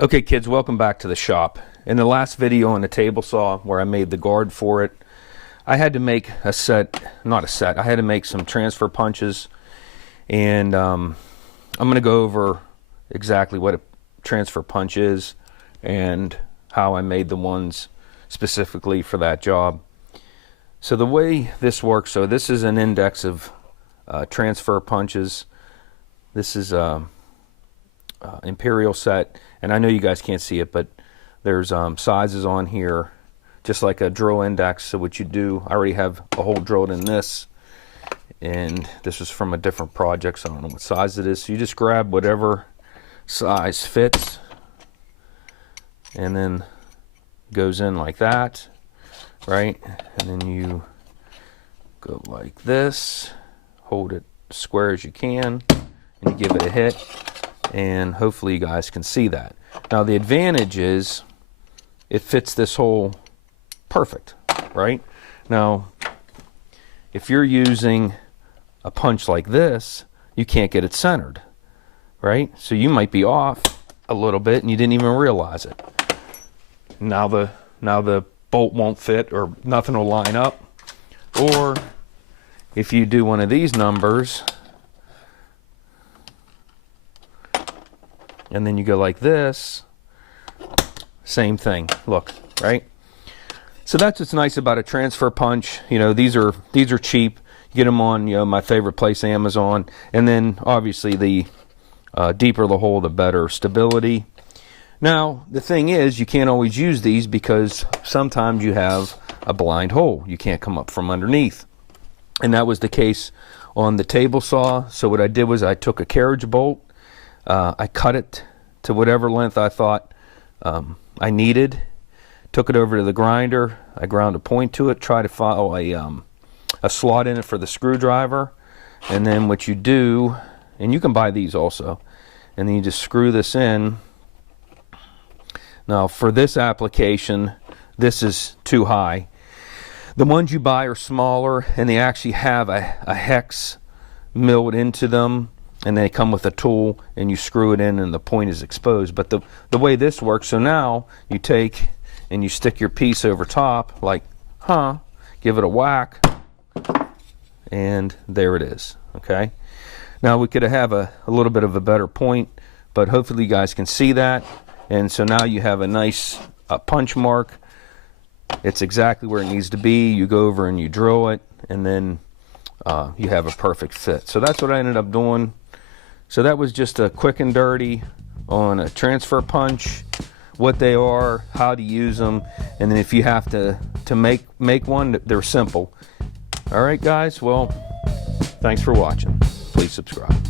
Okay kids, welcome back to the shop. In the last video on the table saw where I made the guard for it, I had to make a set, not a set, I had to make some transfer punches, and I'm going to go over exactly what a transfer punch is and how I made the ones specifically for that job. So the way this works, so this is an index of transfer punches. This is Imperial set, and I know you guys can't see it, but there's sizes on here just like a drill index. So what you do, I already have a hole drilled in this, and this is from a different project, so I don't know what size it is. So you just grab whatever size fits and then goes in like that, right? And then you go like this, hold it square as you can, and you give it a hit, and hopefully you guys can see that. Now the advantage is it fits this hole perfect, right? Now if you're using a punch like this, you can't get it centered, right? So you might be off a little bit and you didn't even realize it. Now the bolt won't fit, or nothing will line up. Or if you do one of these numbers and then you go like this, same thing, look, right? So that's what's nice about a transfer punch. You know, these are cheap. You get them on, you know, my favorite place, Amazon. And then obviously the deeper the hole, the better stability. Now the thing is, you can't always use these because sometimes you have a blind hole. You can't come up from underneath. And that was the case on the table saw. So what I did was I took a carriage bolt, I cut it to whatever length I thought I needed, took it over to the grinder, I ground a point to it, try to follow a slot in it for the screwdriver, and then what you do, and you can buy these also, and then you just screw this in. Now for this application, this is too high. The ones you buy are smaller, and they actually have a hex milled into them, and they come with a tool and you screw it in and the point is exposed. But the way this works, so now you take and you stick your piece over top like, give it a whack, and there it is, okay? Now we could have a little bit of a better point, but hopefully you guys can see that. And so now you have a nice punch mark. It's exactly where it needs to be. You go over and you drill it, and then you have a perfect fit. So that's what I ended up doing. So that was just a quick and dirty on a transfer punch, what they are, how to use them, and then if you have to make one, they're simple. All right guys, well, thanks for watching. Please subscribe.